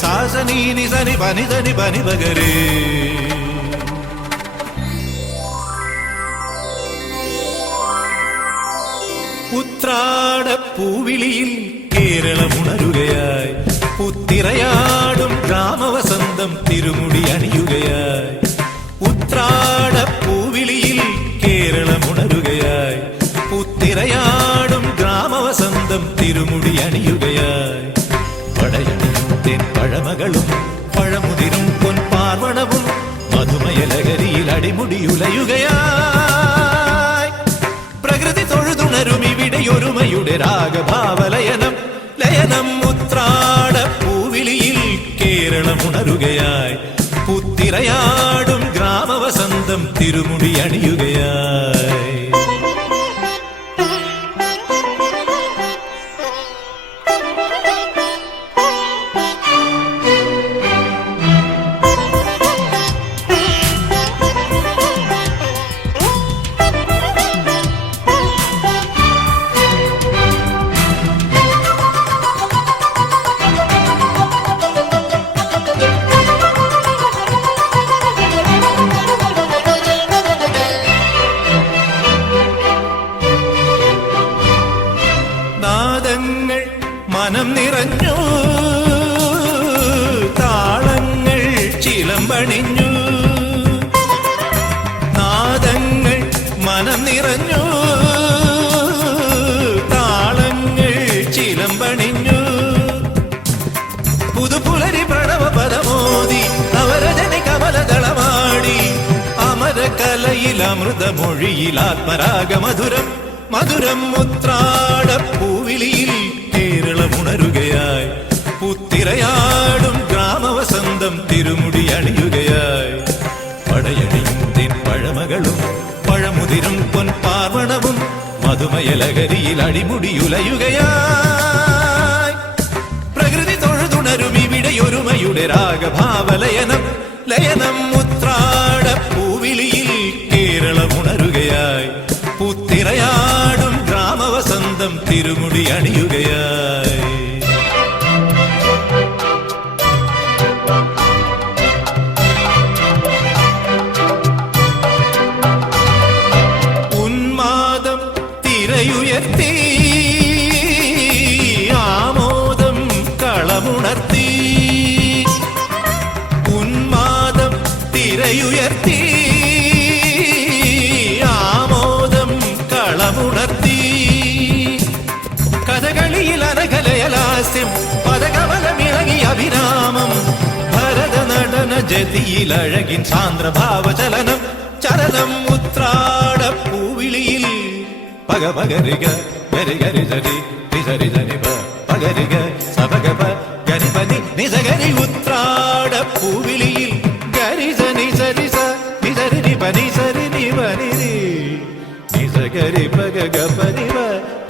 സാസനി നിസനി പനി സനി പനി പകരേ. ഉത്രാടപ്പൂവിളിയിൽ കേരളമുണരുകയായി, പുത്തിറയാടും ഗ്രാമവസന്തം തിരുമുടി അണിയുകയായി. ഉത്രാടപ്പൂവിളിയിൽ കേരളമുണരുകയായി, പുത്തിറയാടും ഗ്രാമവസന്തം തിരുമുടി അണിയുകയായി. പടയണിയും തെൻ പഴമകളും പഴമുതിരും പൊൻപാർവണവും മധുമയലകരിയിൽ അടിമുടിയുലയുകയായി. പ്രകൃതി തൊഴുതുണരും ഇവിടെയൊരുമയുടെ രാഗഭാവലയനം ലയനം. ഉത്രാടപ്പൂവിളിയിൽ കേരളമുണരുകയായി, പുത്തിറയാടും ഗ്രാമവസന്തം തിരുമുടി അണിയുകയായി. നാദങ്ങൾ മനം നിറഞ്ഞു, താളങ്ങൾ ചിലമ്പണിഞ്ഞു. നാദങ്ങൾ മനം നിറഞ്ഞു, താളങ്ങൾ ചിലമ്പണിഞ്ഞു. പുതുപുലരി പ്രണവ പദമോദി നവരജനി കമലദളമാടി. അമരകലയിൽ അമൃതമൊഴിയിൽ ആത്മരാഗമധുരം മധുരം. ഉത്രാടപ്പൂവിളിയിൽ കേരളമുണരുകയായി, പുത്തിറയാടും ഗ്രാമവസന്തം തിരുമുടി അണിയുകയായി. പടയണിയും തെൻ പഴമകളും പഴമുതിരും പൊൻപാർവണവും മധുമയലകരിയിൽ അടിമുടിയുലയുകയായി. പ്രകൃതി തൊഴുതുണരും ഇവിടെയൊരുമയുടെ രാഗഭാവലയനം ലയനം. ഉത്രാടപ്പൂവിളിയിൽ കേരളമുണരുകയായി, പുത്തിറയാടും ഗ്രാമവസന്തം തിരുമുടി അണിയുകയായി. ഉന്മാദം തിരയുയർത്തി ആമോദം കളമുണർത്തി. ഉന്മാദം തിരയുയർത്തി കഥകളിയിൽ അനകലയലാസ്യം പദകമലമിളകി അഭിരാമം. ഭരതനടന ജതിയിൽ അഴകിൻ സാന്ദ്രഭാവചലനം ചലനം. ഉത്രാടപ്പൂവിളിയിൽ പഗപഗരിക ഗരിഗരി ജരി നിസരി ജനിപ പഗരിക സപഗപ ഗരിപനി നിസഗരി. ഉത്രാടപ്പൂവിളിയിൽ ഗരിജനി സരിസ നിസരി നിപനി സരി നിപനി നിസഗരി പഗപനിവ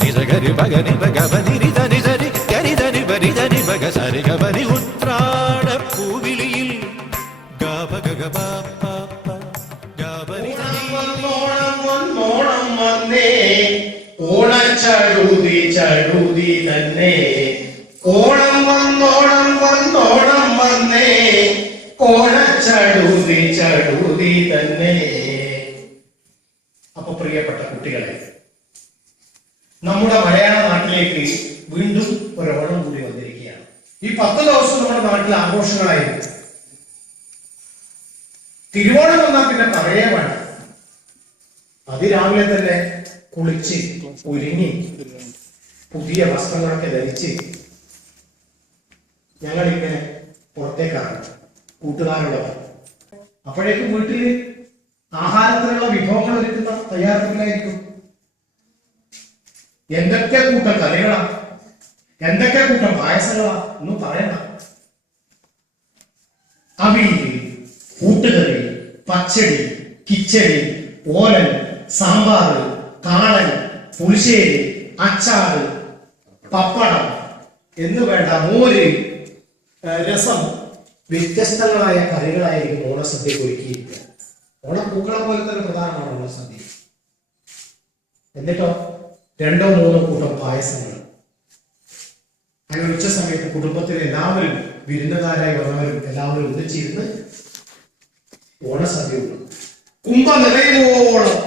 നിസഗരി പഗനി പഗപനി നിസനി സരി ഗരിധനി പരിധനി പഗ സരി ഗപനി. ഉത്രാടപ്പൂവിളിയിൽ ഗപഗപ ഗപനി. ഓണം വന്നേ ഓണച്ചടുതി ചടുതി തന്നെ. ഓണം വന്നോണം വന്നോണം വന്നേ ഓണച്ചടുതി ചടുതി തന്നെ. അപ്പൊ പ്രിയപ്പെട്ട കുട്ടികളെ, നമ്മുടെ മലയാള നാട്ടിലേക്ക് വീണ്ടും ഒരു ഓണം കൂടി വന്നിരിക്കുകയാണ്. ഈ 10 ദിവസം നമ്മുടെ നാട്ടിൽ ആഘോഷങ്ങളായിരുന്നു. തിരുവോണം വന്നാൽ പിന്നെ പറയേ വേണം. അതിരാവിലെ തന്നെ കുളിച്ച് ഒരുങ്ങി പുതിയ വസ്ത്രങ്ങളൊക്കെ ധരിച്ച് ഞങ്ങളിങ്ങനെ പുറത്തേക്കാണ് കൂട്ടുകാരുള്ളവർ. അപ്പോഴേക്കും വീട്ടിൽ ആഹാരത്തിനുള്ള വിഭവങ്ങൾ ഒരുക്കുന്ന തയ്യാറെടുപ്പിലായിരിക്കും. എന്തൊക്കെ കൂട്ടം കറികളാ, എന്തൊക്കെ കൂട്ടം പായസങ്ങളാ ഒന്നും പറയണ്ട. അവിയൽ, കൂട്ടുകറി, പച്ചടി, കിച്ചടി, ഓലൻ, സാമ്പാർ, കാളൻ, പുളിശ്ശേരി, അച്ചാറ്, പപ്പടം എന്ന് വേണ്ട മോര്, രസം, വ്യത്യസ്തങ്ങളായ കറികളായിരിക്കും ഓണസദ്യക്ക് ഒരുക്കിയിരിക്കുക. ഓണപ്പൂക്കളം പോലെ തന്നെ പ്രധാനമാണ് ഓണസദ്യ. എന്നിട്ടോ 2-3 കൂട്ടം പായസങ്ങൾ. അങ്ങനെ ഉച്ച സമയത്ത് കുടുംബത്തിലെ എല്ലാവരും വിരുന്നുകാരായി വന്നവരും എല്ലാവരും ഒന്നിച്ചിരുന്ന് ഓണസദ്യ ഉണ്ട്. കുംഭ നിറയോളം,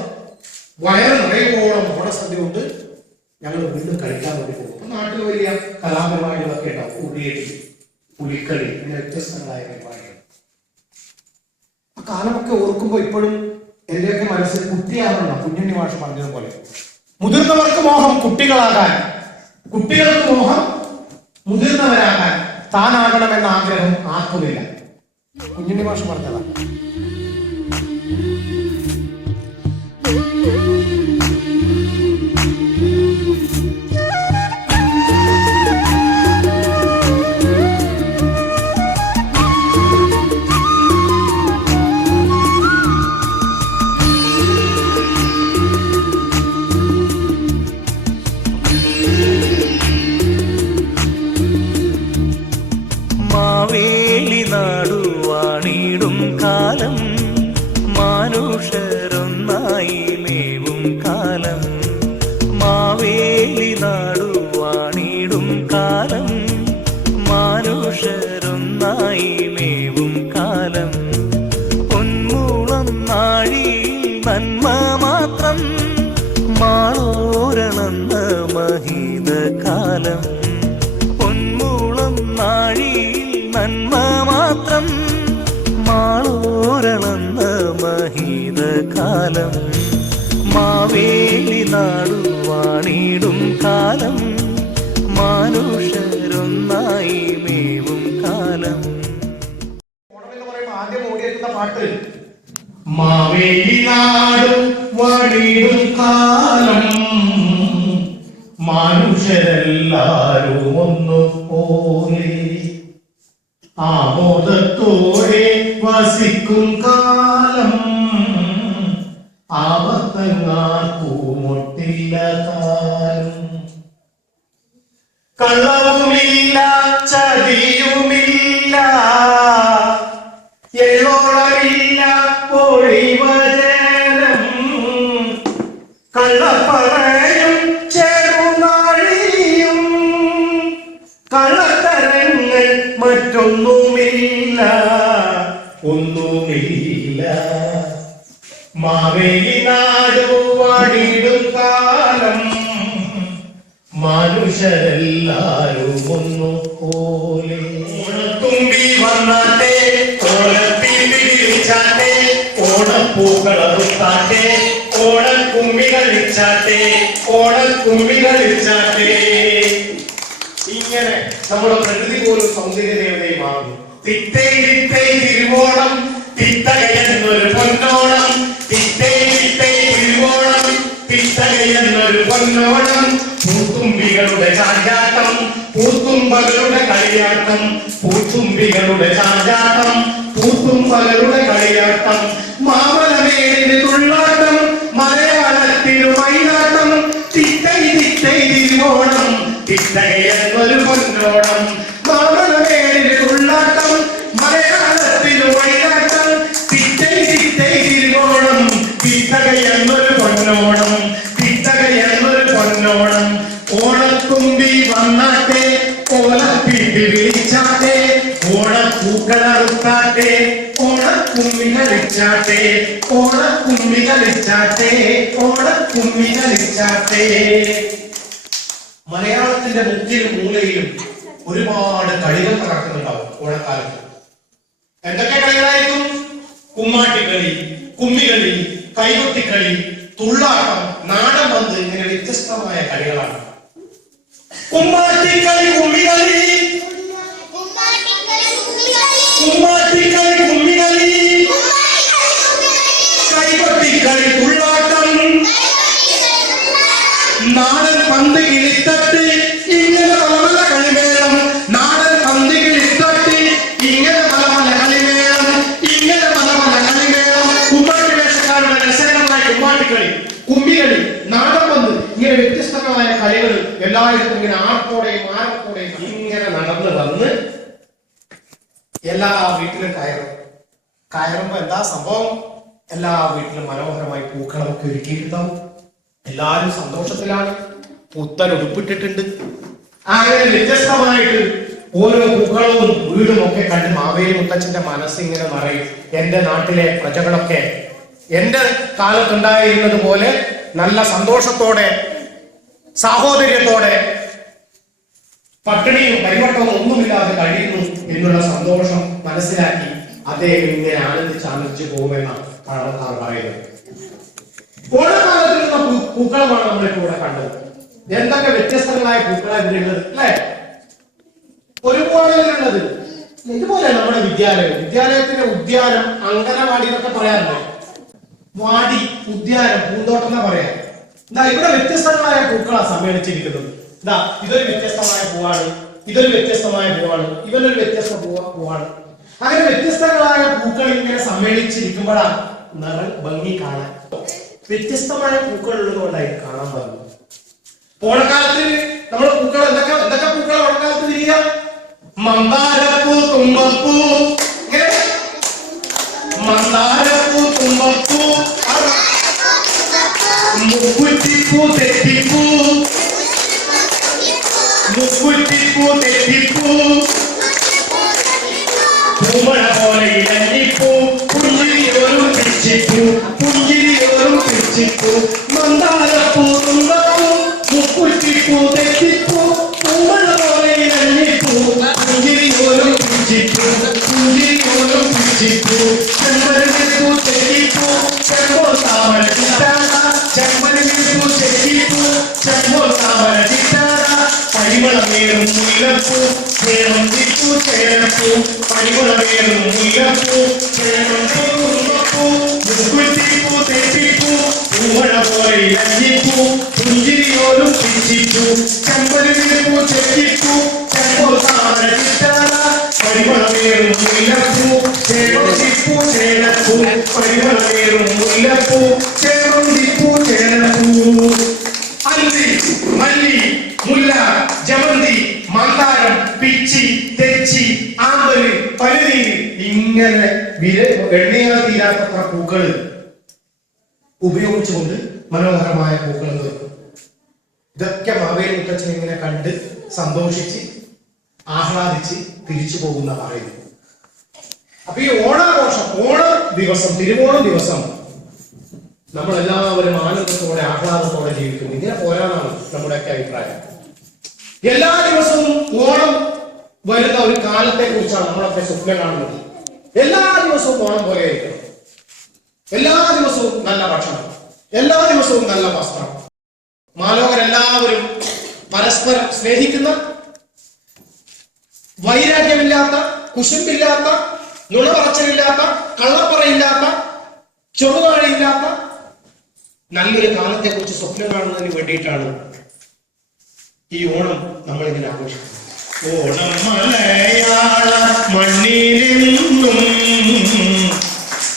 വയറ് നിറയോളം ഓണസദ്യ കൊണ്ട് ഞങ്ങൾ വീണ്ടും കളിക്കാൻ വേണ്ടി പോകും. അപ്പൊ നാട്ടിൽ വലിയ കലാപരിപാടികളൊക്കെ ഉണ്ടാവും. ഉള്ളിയടി, പുലിക്കളി, ഇങ്ങനെ വ്യത്യസ്തങ്ങളായ പരിപാടികൾ. ആ കാലമൊക്കെ ഓർക്കുമ്പോൾ ഇപ്പോഴും എന്റെയൊക്കെ മനസ്സിൽ കുട്ടിയാവണം. കുഞ്ഞുണ്ണി മാഷ് പറഞ്ഞതുപോലെ മുതിർന്നവർക്ക് മോഹം കുട്ടികളാകാൻ, കുട്ടികൾക്ക് മോഹം മുതിർന്നവരാകാൻ, താനാകണമെന്ന ആഗ്രഹം ആർക്കുമില്ല. കുഞ്ഞുണ്ണി മാഷ് പറഞ്ഞതാണ്. നന്മ മാത്രം മാളോരണന്ന മഹീതകാലം, പൊന്മൂളം നാഴിയിൽ നന്മ മാത്രം മാളോരണന്ന മഹീതകാലം, മാവേലി നാടുവാണിടും കാലം, മാനുഷരൊന്നായി മേവും കാലം. ആദ്യം ഓടിയെത്തുന്ന പാട്ട് മാവേലി നാടും വടിയും കാലം, മനുഷ്യരെല്ലാരും ഒന്നുപോലെ ആമോദത്തോടെ വസിക്കും കാലം, ആപത്തങ്ങാർക്കുമൊട്ടില്ല കാലം, കള്ളവുമില്ല ചതിയുമില്ല, എള്ളോളമില്ല പൊഴിവചനം, കള്ളപ്പറയും ചെറുനാഴിയും, കള്ളത്തരങ്ങൾ മറ്റൊന്നുമില്ല, ഒന്നുമില്ല. മാവേലി നാടുവാണിടും കാലം, മനുഷ്യരെല്ലാരും ഒന്നുപോലെ. ഓണത്തുമ്പി വന്നാട്ടെ, ഓണത്തിൽ വിളിച്ചാട്ടെ, ഓണപ്പൂക്കളറുത്താട്ടെ, ഓണക്കുമ്മി കളിച്ചാട്ടെ, ഓണക്കുമ്മി കളിച്ചാട്ടെ. ഇങ്ങനെ നമ്മുടെ പ്രകൃതി പോലും സൗന്ദര്യ ദേവതയെ മാറുന്നു. തിത്തൈ തിത്തൈ തിരുവോണം, തിത്തകയെന്നൊരു പൊന്നോണം, തിത്തൈ തിത്തൈ തിരുവോണം, തിത്തകയെന്നൊരു പൊന്നോണം. പൂത്തുമ്പികളുടെ ചാഞ്ചാട്ടം, പൂത്തുമ്പകളുടെ കളിയാട്ടം, പൂത്തുമ്പികളുടെ ചാഞ്ചാട്ടം, പൂത്തുമ്പകളുടെ കളിയാട്ടം, മാമലമേടിന്റെ തുള്ളാട്ടം, മലയാളത്തിനു മൈനാട്ടം. തിത്തൈ തിത്തൈ തിരുവോണം, തിത്തകയെന്നൊരു പൊന്നോണം, മാമലമേടിന്റെ തുള്ളാട്ടം, മലയാളത്തിനു മൈനാട്ടം. തിത്തൈ തിത്തൈ തിരുവോണം, തിത്തകയെന്നൊരു പൊന്നോണം, തിത്തകയെന്നൊരു പൊന്നോണം. ഓണത്തുമ്പി വന്നാട്ടെ, ഓണപ്പിണ്ടി വിളിച്ചാട്ടെ, ഓണപ്പൂക്കളറുത്താട്ടെ, ഓണക്കുമ്മി കളിച്ചാട്ടെ, ഓണക്കുമ്മി കളിച്ചാട്ടെ, ഓണക്കുമ്മി കളിച്ചാട്ടെ. മലയാളത്തിന്റെ മുക്കിലും മൂലയിലും ഒരുപാട് കളികൾ നടക്കുന്നുണ്ടാവും ഓണക്കാലത്ത്. എന്തൊക്കെ കളികളായിരിക്കും? കുമ്മാട്ടിക്കളി, കുമ്മികളി, കൈകൊട്ടിക്കളി, തുള്ളാട്ടം, നാടൻ പന്ത്, ഇങ്ങനെ വ്യത്യസ്തമായ കളികളാണ്. കുമ്മാട്ടിക്കളി, കുമ്മികളി, കുമ്മാട്ടിക്കളി, കുമ്മികളി, കൈകൊട്ടിക്കളി, തുള്ളാട്ടം, നാടൻ പന്ത് കിളിത്തട്ട്, ഇങ്ങനെ പല കളിമേളം, നാടൻ പന്ത് കിളിത്തട്ട്, ഇങ്ങനെ പല കളിമേളം, ഇങ്ങനെ പല കളിമേളം. കുമ്മാട്ടി വേഷക്കാരുടെ രസകരമായ കുമ്മാട്ടിക്കളി, കുമ്മികളി, നാടൻ പന്ത്, ഇങ്ങനെ വ്യത്യസ്തങ്ങളായ കളികൾ എല്ലായിടത്തും ഇങ്ങനെ ആർപ്പോടെയും ആർപ്പോടെയും ഇങ്ങനെ നടന്ന് വന്ന് എല്ലാ വീട്ടിലും കയറുമ്പോ എന്താ സംഭവം? എല്ലാ വീട്ടിലും മനോഹരമായി പൂക്കളമൊക്കെ ഒരുക്കിയിട്ടുണ്ടാവും. എല്ലാരും സന്തോഷത്തിലാണ്. പുത്തൻ ഉടുപ്പിട്ടിട്ടുണ്ട്. അങ്ങനെ വ്യത്യസ്തമായിട്ട് ഓരോ പൂക്കളവും വീടും ഒക്കെ കണ്ട് മാവേലി മുത്തച്ഛന്റെ മനസ്സിങ്ങനെ നിറയും. എന്റെ നാട്ടിലെ പ്രജകളൊക്കെ എന്റെ കാലത്തുണ്ടായിരുന്നത് പോലെ നല്ല സന്തോഷത്തോടെ സാഹോദര്യത്തോടെ പട്ടിണിയും പരിവട്ടവും ഒന്നുമില്ലാതെ കഴിയുന്നു എന്നുള്ള സന്തോഷം മനസ്സിലാക്കി അദ്ദേഹം ഇങ്ങനെ ആനന്ദിച്ച് പോകുമെന്നാണ് കാരണക്കാർ പറയുന്നത്. ഓണക്കാലത്തിലുള്ള പൂക്കളമാണ് നമ്മളിപ്പോ ഇവിടെ കണ്ടത്. എന്തൊക്കെ വ്യത്യസ്തങ്ങളായ പൂക്കളാണ് ഇതിലുള്ളത് അല്ലെ? ഒരുപാടുള്ളത് ഇതുപോലെ നമ്മുടെ വിദ്യാലയത്തിന്റെ ഉദ്യാനം, അങ്കനവാടി എന്നൊക്കെ പറയാറുണ്ട്. വാടി, ഉദ്യാനം, പൂന്തോട്ടം എന്നാ പറയാം. എന്താ ഇവിടെ വ്യത്യസ്തങ്ങളായ പൂക്കളാണ് സമ്മേളിച്ചിരിക്കുന്നത്. എന്താ ഇതൊരു വ്യത്യസ്തമായ പൂവാണ്, ഇതൊരു വ്യത്യസ്തമായ പൂവാണ്, ഇവനൊരു വ്യത്യസ്ത പൂവാണ്. അങ്ങനെ വ്യത്യസ്തങ്ങളായ പൂക്കൾ ഇങ്ങനെ സമ്മേളിച്ചിരിക്കുമ്പോഴാണ് ഭംഗി കാണാൻ. വ്യത്യസ്തമായ പൂക്കൾ ഉള്ളതുകൊണ്ടായി കാണാൻ ഭംഗി. ഓണക്കാലത്ത് നമ്മൾ പൂക്കൾ എന്തൊക്കെ പൂക്കൾ ഓണക്കാലത്ത് വിരിയ? മന്ദാരപ്പൂ, തുമ്പപ്പൂ, മന്ദാരപ്പൂ, തുമ്പപ്പൂ, മുക്കുറ്റിപ്പൂ, തെറ്റിപ്പൂ, മുക്കുറ്റിപ്പൂ, തെറ്റിപ്പൂ, പൂമഴ പോലെ ഇലഞ്ഞിപ്പൂ, പുഞ്ചിരിയോരും പിച്ചിപ്പൂ, പുഞ്ചിരിയോരും പിച്ചിപ്പൂ, മന്ദാരപ്പൂ, തുമ്പപ്പൂ, മുക്കുറ്റിപ്പൂ, തെറ്റിപ്പൂ, പൂമഴ പോലെ ഇലഞ്ഞിപ്പൂ, പുഞ്ചിരിയോരും പിച്ചിപ്പൂ, പുഞ്ചിരിയോരും പിച്ചിപ്പൂ, ചെമ്പരത്തിപ്പൂ, തെറ്റിപ്പൂ, ചെമ്പോൾ താമര ചിത്താര, ചെമ്പരത്തിപ്പൂ, തെറ്റിപ്പൂ, ചെമ്പോൾ താമര ചിത്താര, പരിമളമേറും മുല്ലപ്പൂ, ചേരന്തിപ്പൂ, ചേരപ്പൂ, പരിമളമേറും മുല്ലപ്പൂ, ചേരന്തിപ്പൂ, മുക്കുറ്റിപ്പൂ, തെറ്റിപ്പൂ, പൂമഴ പോലെ ഇലഞ്ഞിപ്പൂ, പുഞ്ചിരിയോരും പിച്ചിപ്പൂ, ചെമ്പരത്തിപ്പൂ, തെറ്റിപ്പൂ, ചെമ്പോൾ താമര ചിത്താര, പരിമളമേറും മുല്ലപ്പൂ, ചേരന്തിപ്പൂ, ചേരപ്പൂ, പരിമളമേറും മുല്ലപ്പൂ, ചേരന്തിപ്പൂ, ചേരപ്പൂ. അല്ലി, മല്ലി, മുല്ല, ജമന്തി, മന്ദാരം, പിച്ചി, തെച്ചി, ആമ്പല്, പനിനീര്, ഇങ്ങനെ എണ്ണയാൽ തീരാത്തത്ര പൂക്കൾ ഉപയോഗിച്ചുകൊണ്ട് മനോഹരമായ പൂക്കൾ നിർമ്മിക്കും. ഇതൊക്കെ മാവേലി മുത്തച്ഛൻ ഇങ്ങനെ കണ്ട് സന്തോഷിച്ച് ആഹ്ലാദിച്ച് തിരിച്ചു പോകുന്ന പറയുന്നു. അപ്പൊ ഈ ഓണാഘോഷം, ദിവസം, തിരുവോണ ദിവസം നമ്മളെല്ലാവരും ആനന്ദത്തോടെ ആഹ്ലാദത്തോടെ ജീവിക്കുന്നു. ഇങ്ങനെ പോരാനാണ് നമ്മുടെയൊക്കെ അഭിപ്രായം. എല്ലാ ദിവസവും ഓണം വരുന്ന ഒരു കാലത്തെ കുറിച്ചാണ് നമ്മളൊക്കെ സ്വപ്നം കാണുന്നത്. എല്ലാ ദിവസവും ഓണം പോലെ ആയിരിക്കണം. എല്ലാ ദിവസവും നല്ല ഭക്ഷണം, എല്ലാ ദിവസവും നല്ല വസ്ത്രം, മാലോകരെല്ലാവരും പരസ്പരം സ്നേഹിക്കുന്ന, വൈരാഗ്യമില്ലാത്ത, കുശുമ്പില്ലാത്ത, നുണപറച്ചിലില്ലാത്ത, കള്ളപ്പറയില്ലാത്ത, ചെറുതാഴിയില്ലാത്ത നല്ലൊരു കാലത്തെ കുറിച്ച് സ്വപ്നം കാണുന്നതിന് വേണ്ടിയിട്ടാണ് ഈ ഓണം നമ്മളിങ്ങനെ ആഘോഷിക്കുന്നത്. ഓണം മലയാള മണ്ണിലെന്നും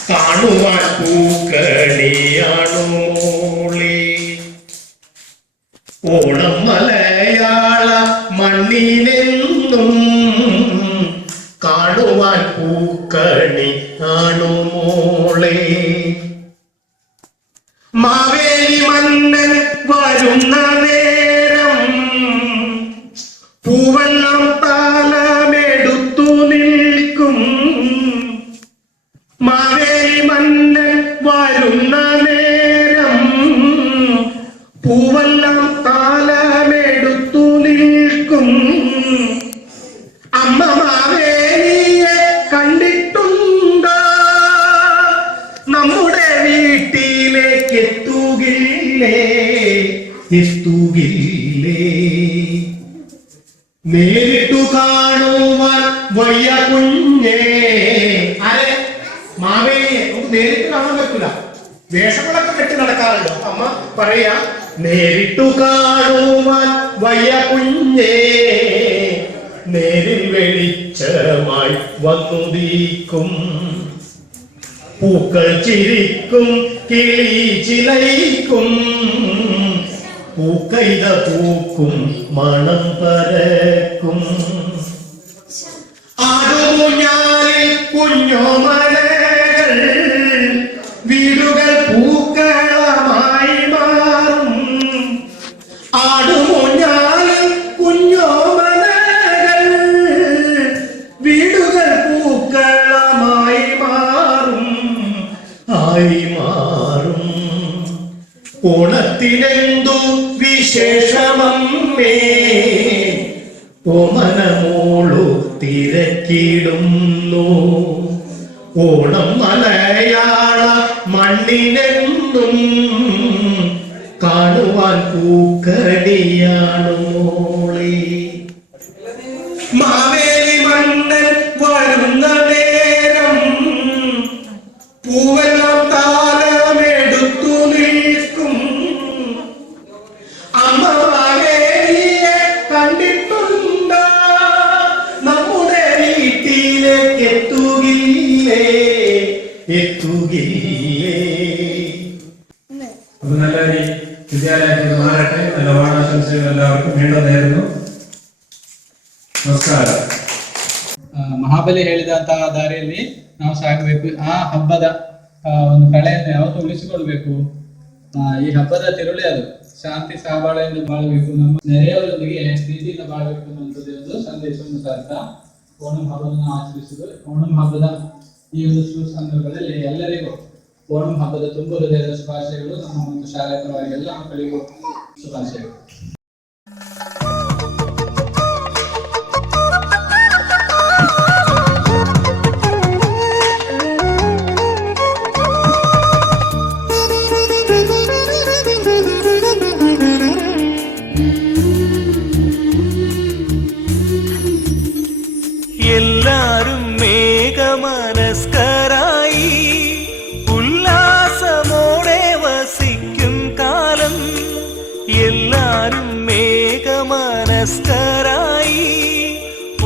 കാണുവാൻ പൂക്കളിയാണു മോളെ. ഓണം മലയാള മണ്ണിലെന്നും കാണുവാൻ പൂക്കളി ആണു മോളെ. മാവേലി മന്നൻ വരുന്ന നേരം പൂവെല്ലാം താലമെടുത്തു നിൽക്കും. മാവേലി മന്നൻ വരുന്ന നേരം പൂവെല്ലാം താലമെടുത്തു നിൽക്കും. അമ്മ മാവേലിയെ കണ്ടിട്ടുണ്ടോ? നമ്മുടെ വീട്ടിലേക്ക് എത്തുകില്ലേ? നേരിട്ടു കാണുവാൻ വയ്യ കുഞ്ഞേ. അരെ മാവേലിയെ നമുക്ക് നേരിട്ട് കാണാൻ പറ്റൂല, വേഷങ്ങളൊക്കെ കെട്ടി നടക്കാറുണ്ട്. അമ്മ പറയാ, നേരിട്ടു കാണുവാൻ വയ്യ കുഞ്ഞേ, നേരിൽ വെളിച്ചമായി വന്നുദീക്കും. പൂക്കൾ ചിരിക്കും, കിളി ചിലയിക്കും, പൂക്കൈത പൂക്കും, മണം പരക്കും. ആടുകുഞ്ഞാലിൽ കുഞ്ഞോമലകൾ വീടുകൾ പൂക്കളമായി മാറും. ആടുകുഞ്ഞാലിൽ കുഞ്ഞോമലകൾ ഓണത്തിനെന്തു വിശേഷമമ്മേ ഓമനമോളു തിരക്കിടുന്നു ഓണം മലയാള മണ്ണിനെന്നും കാണുവാൻ പൂക്കടിയാണു മോളെ മാവേലി മണ്ണൻ വരുന്ന നേരം പൂവെല്ലാം താലമെടുത്തു നിൽക്കും അമ്മ മാവേലിയെ കണ്ടിട്ടുണ്ടോ നമ്മുടെ വീട്ടിലേക്ക് എത്തുകില്ലേ അപ്പൊ നല്ല വിദ്യാലയത്തിൽ മാറട്ടെ. നല്ല ഓണാശംസകൾ എല്ലാവർക്കും വീണ്ടും നേരുന്നു. ನಮಸ್ಕಾರ. ಮಹಾಬಲಿ ಹೇಳಿದಂತ ದಾರಿಯಲ್ಲಿ ನಾವು ಸಾಗಬೇಕು. ಆ ಹಬ್ಬದ ಒಂದು ಕಳೆಯನ್ನು ಯಾವತ್ತೂ ಉಳಿಸಿಕೊಳ್ಬೇಕು. ಈ ಹಬ್ಬದ ತಿರುಳಿ ಅದು ಶಾಂತಿ ಸಹಬಾಳ್ವೆಯಿಂದ ಬಾಳಬೇಕು, ನಮ್ಮ ನೆರೆಯವರೊಂದಿಗೆ ಪ್ರೀತಿಯಿಂದ ಬಾಳಬೇಕು ಅನ್ನುವಂಥದ್ದು ಒಂದು ಸಂದೇಶವನ್ನು ಸಾರ್ತಾ ಓಣಂ ಹಬ್ಬವನ್ನು ಆಚರಿಸುವುದು. ಓಣಂ ಹಬ್ಬದ ಈ ಒಂದು ಶುಭ ಸಂದರ್ಭದಲ್ಲಿ ಎಲ್ಲರಿಗೂ ಓಣಂ ಹಬ್ಬದ ತುಂಬು ಹೃದಯದ ಶುಭಾಶಯಗಳು. ನಮ್ಮ ಒಂದು ಶಾಲೆ ಪರವಾಗಿ ಎಲ್ಲ ಮಕ್ಕಳಿಗೂ ಶುಭಾಶಯಗಳು. എല്ലാരും മേഘമനസ്കരായി ഉല്ലാസമോടെ വസിക്കും കാലം. എല്ലാരും മേഘമനസ്കരായി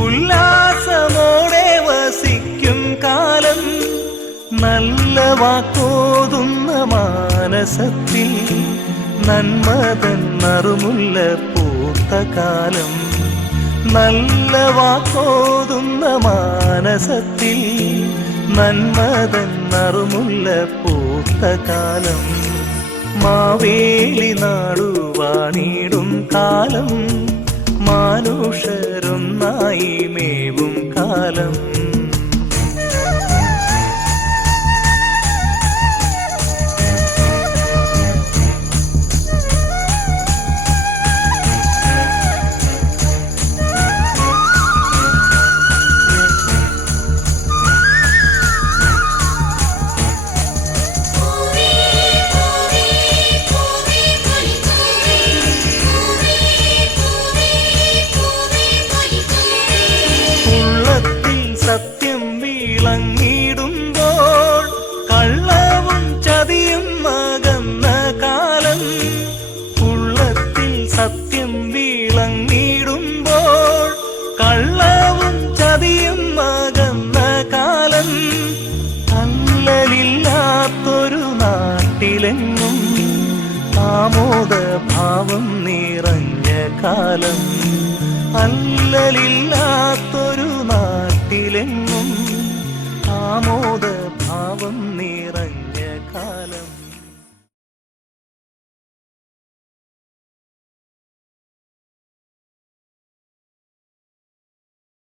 ഉല്ലാസമോടെ വസിക്കും കാലം. നല്ല വാക്കോതുന്ന മാനസത്തിൽ നന്മതൻ നറുമുല്ല പൂത്ത കാലം. നല്ല വാക്കോതുന്ന മാനസത്തിൽ നന്മതൻ നറുമുല്ല പൂത്ത കാലം. മാവേലി നാടുവാണിടും കാലം. മാനുഷരൊന്നായി മേവും കാലം. സത്യം വിളങ്ങിടുമ്പോൾ കള്ളവും ചതിയും അകന്ന കാലം. ഉള്ളത്തിൽ സത്യം വിളങ്ങിടുമ്പോൾ കള്ളവും ചതിയും അകന്ന കാലം. അല്ലലില്ലാത്തൊരു നാട്ടിലെങ്ങും ആമോദഭാവം നിറഞ്ഞ കാലം. അല്ലലില്ലാത്തൊരു നാട്ടിലെങ്ങും ആമോദഭാവം നിറഞ്ഞ